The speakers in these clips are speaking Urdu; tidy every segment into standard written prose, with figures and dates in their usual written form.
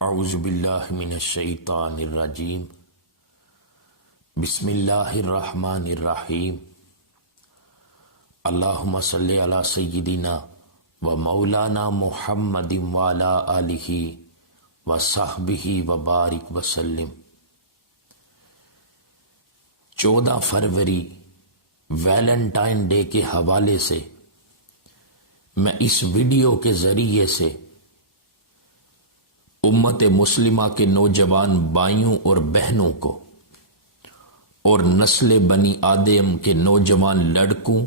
اعوذ باللہ من الشیطان الرجیم بسم اللہ الرحمن الرحیم اللہم صلی علی سیدنا و مولانا محمد وعلی آلہ و صحبہ وبارک وسلم۔ 14 فروری ویلنٹائن ڈے کے حوالے سے میں اس ویڈیو کے ذریعے سے امت مسلمہ کے نوجوان بھائیوں اور بہنوں کو اور نسل بنی آدم کے نوجوان لڑکوں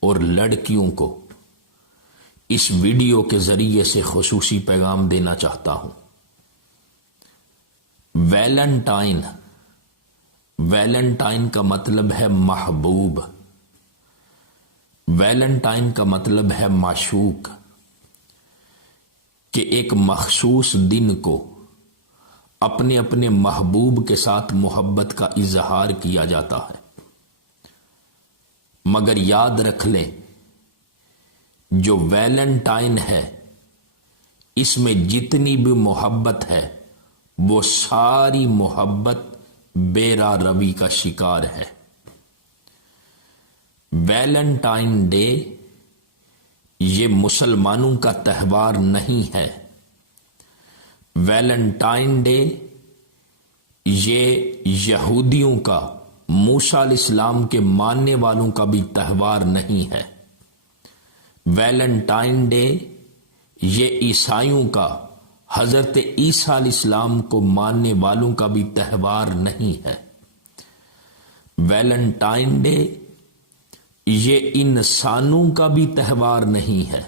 اور لڑکیوں کو اس ویڈیو کے ذریعے سے خصوصی پیغام دینا چاہتا ہوں۔ ویلنٹائن کا مطلب ہے محبوب، ویلنٹائن کا مطلب ہے معشوق، کہ ایک مخصوص دن کو اپنے اپنے محبوب کے ساتھ محبت کا اظہار کیا جاتا ہے۔ مگر یاد رکھ لیں، جو ویلنٹائن ہے اس میں جتنی بھی محبت ہے وہ ساری محبت بے راہ روی کا شکار ہے۔ ویلنٹائن ڈے یہ مسلمانوں کا تہوار نہیں ہے۔ ویلنٹائن ڈے یہ یہودیوں کا، موسیٰ علیہ السلام کے ماننے والوں کا بھی تہوار نہیں ہے۔ ویلنٹائن ڈے یہ عیسائیوں کا، حضرت عیسیٰ علیہ السلام کو ماننے والوں کا بھی تہوار نہیں ہے۔ ویلنٹائن ڈے یہ انسانوں کا بھی تہوار نہیں ہے۔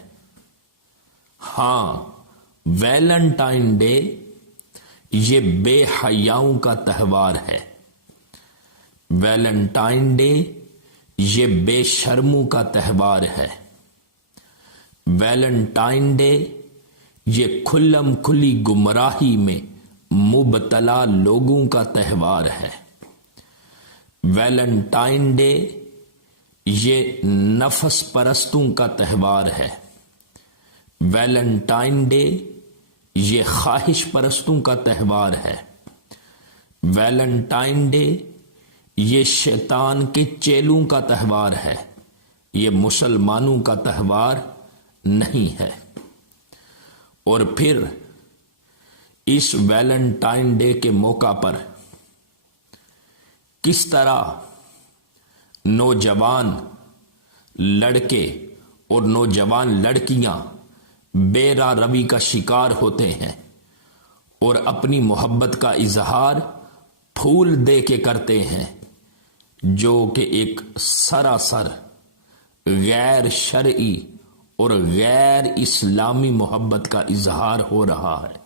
ہاں، ویلنٹائن ڈے یہ بے حیاؤں کا تہوار ہے۔ ویلنٹائن ڈے یہ بے شرموں کا تہوار ہے۔ ویلنٹائن ڈے یہ کھلم کھلی گمراہی میں مبتلا لوگوں کا تہوار ہے۔ ویلنٹائن ڈے یہ نفس پرستوں کا تہوار ہے۔ ویلنٹائن ڈے یہ خواہش پرستوں کا تہوار ہے۔ ویلنٹائن ڈے یہ شیطان کے چیلوں کا تہوار ہے۔ یہ مسلمانوں کا تہوار نہیں ہے۔ اور پھر اس ویلنٹائن ڈے کے موقع پر کس طرح نوجوان لڑکے اور نوجوان لڑکیاں بے راہ روی کا شکار ہوتے ہیں اور اپنی محبت کا اظہار پھول دے کے کرتے ہیں، جو کہ ایک سراسر غیر شرعی اور غیر اسلامی محبت کا اظہار ہو رہا ہے۔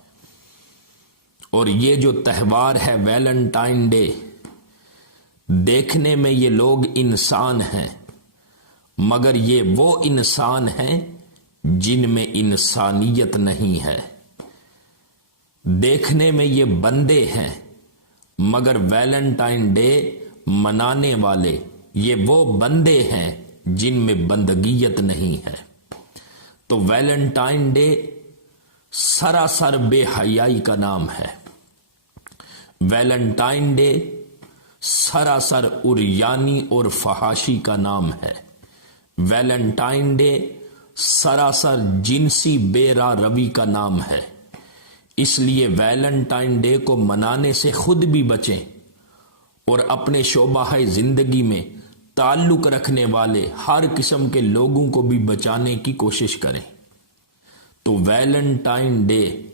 اور یہ جو تہوار ہے ویلنٹائن ڈے، دیکھنے میں یہ لوگ انسان ہیں، مگر یہ وہ انسان ہیں جن میں انسانیت نہیں ہے۔ دیکھنے میں یہ بندے ہیں، مگر ویلنٹائن ڈے منانے والے یہ وہ بندے ہیں جن میں بندگیت نہیں ہے۔ تو ویلنٹائن ڈے سراسر بے حیائی کا نام ہے۔ ویلنٹائن ڈے سراسر عریانی اور فحاشی کا نام ہے۔ ویلنٹائن ڈے سراسر جنسی بے راہ روی کا نام ہے۔ اس لیے ویلنٹائن ڈے کو منانے سے خود بھی بچیں اور اپنے شعبہ زندگی میں تعلق رکھنے والے ہر قسم کے لوگوں کو بھی بچانے کی کوشش کریں۔ تو ویلنٹائن ڈے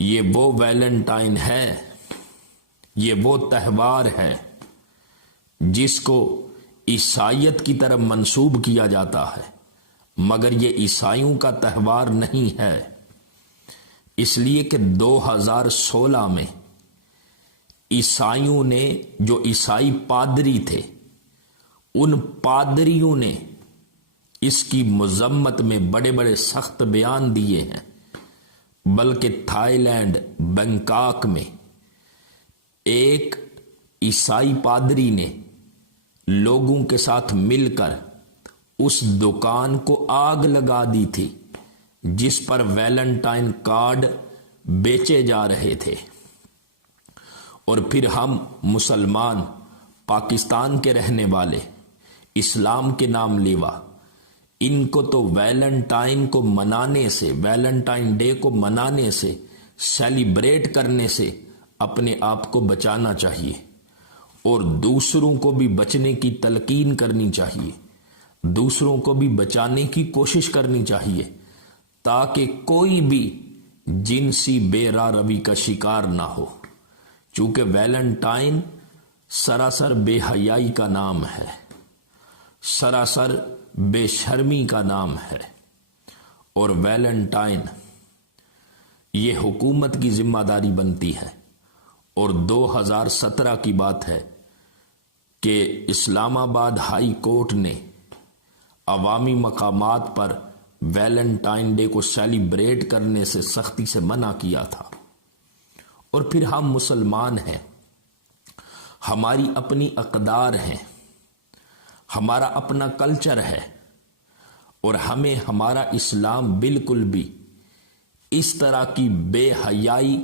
یہ وہ ویلنٹائن ہے، یہ وہ تہوار ہے جس کو عیسائیت کی طرف منسوب کیا جاتا ہے، مگر یہ عیسائیوں کا تہوار نہیں ہے۔ اس لیے کہ 2016 میں عیسائیوں نے، جو عیسائی پادری تھے، ان پادریوں نے اس کی مذمت میں بڑے بڑے سخت بیان دیے ہیں۔ بلکہ تھائی لینڈ بینکاک میں ایک عیسائی پادری نے لوگوں کے ساتھ مل کر اس دکان کو آگ لگا دی تھی جس پر ویلنٹائن کارڈ بیچے جا رہے تھے، اور پھر ہم مسلمان پاکستان کے رہنے والے اسلام کے نام لیوا ان کو تو ویلنٹائن کو منانے سے، ویلنٹائن ڈے کو منانے سے، سیلیبریٹ کرنے سے اپنے آپ کو بچانا چاہیے، اور دوسروں کو بھی بچنے کی تلقین کرنی چاہیے، دوسروں کو بھی بچانے کی کوشش کرنی چاہیے، تاکہ کوئی بھی جنسی بے راہ روی کا شکار نہ ہو، چونکہ ویلنٹائن سراسر بے حیائی کا نام ہے، سراسر بے شرمی کا نام ہے، اور ویلنٹائن یہ حکومت کی ذمہ داری بنتی ہے، اور 2017 کی بات ہے کہ اسلام آباد ہائی کورٹ نے عوامی مقامات پر ویلنٹائن ڈے کو سیلیبریٹ کرنے سے سختی سے منع کیا تھا۔ اور پھر ہم مسلمان ہیں، ہماری اپنی اقدار ہیں، ہمارا اپنا کلچر ہے، اور ہمیں ہمارا اسلام بالکل بھی اس طرح کی بے حیائی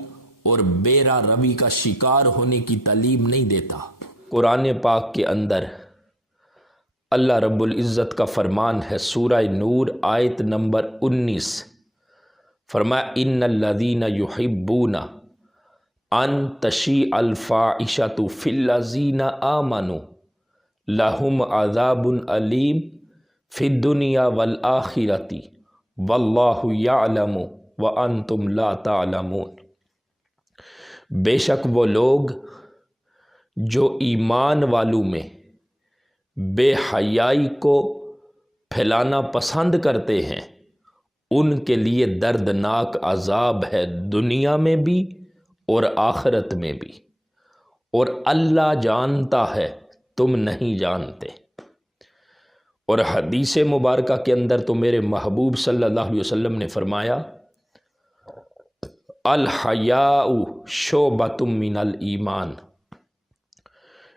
اور بے راہ روی کا شکار ہونے کی تعلیم نہیں دیتا۔ قرآن پاک کے اندر اللہ رب العزت کا فرمان ہے، سورہ نور آیت نمبر 19، فرمایا ان الذین یحبون ان تشیع الفاحشۃ فی الذین آمنوا لہم عذاب علیم فی الدنیا والآخرۃ واللہ یعلم وانتم لا تعلمون۔ بے شک وہ لوگ جو ایمان والوں میں بے حیائی کو پھیلانا پسند کرتے ہیں، ان کے لیے دردناک عذاب ہے، دنیا میں بھی اور آخرت میں بھی، اور اللہ جانتا ہے تم نہیں جانتے۔ اور حدیث مبارکہ کے اندر تو میرے محبوب صلی اللہ علیہ وسلم نے فرمایا الحیاء شعبۃ من الایمان،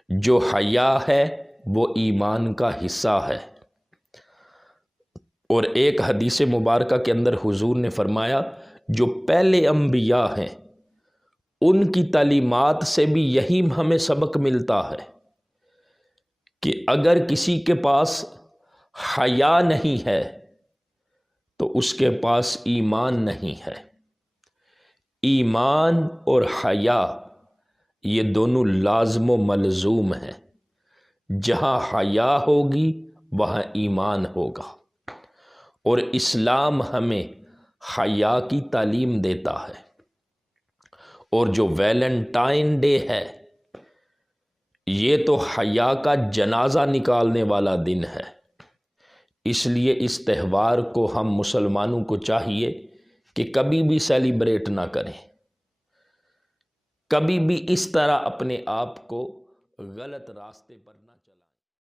جو حیا ہے وہ ایمان کا حصہ ہے۔ اور ایک حدیث مبارکہ کے اندر حضور نے فرمایا جو پہلے انبیاء ہیں ان کی تعلیمات سے بھی یہی ہمیں سبق ملتا ہے کہ اگر کسی کے پاس حیا نہیں ہے تو اس کے پاس ایمان نہیں ہے۔ ایمان اور حیا یہ دونوں لازم و ملزوم ہیں، جہاں حیا ہوگی وہاں ایمان ہوگا، اور اسلام ہمیں حیا کی تعلیم دیتا ہے۔ اور جو ویلنٹائن ڈے ہے یہ تو حیا کا جنازہ نکالنے والا دن ہے، اس لیے اس تہوار کو ہم مسلمانوں کو چاہیے کہ کبھی بھی سیلیبریٹ نہ کریں، کبھی بھی اس طرح اپنے آپ کو غلط راستے پر نہ چلائیں۔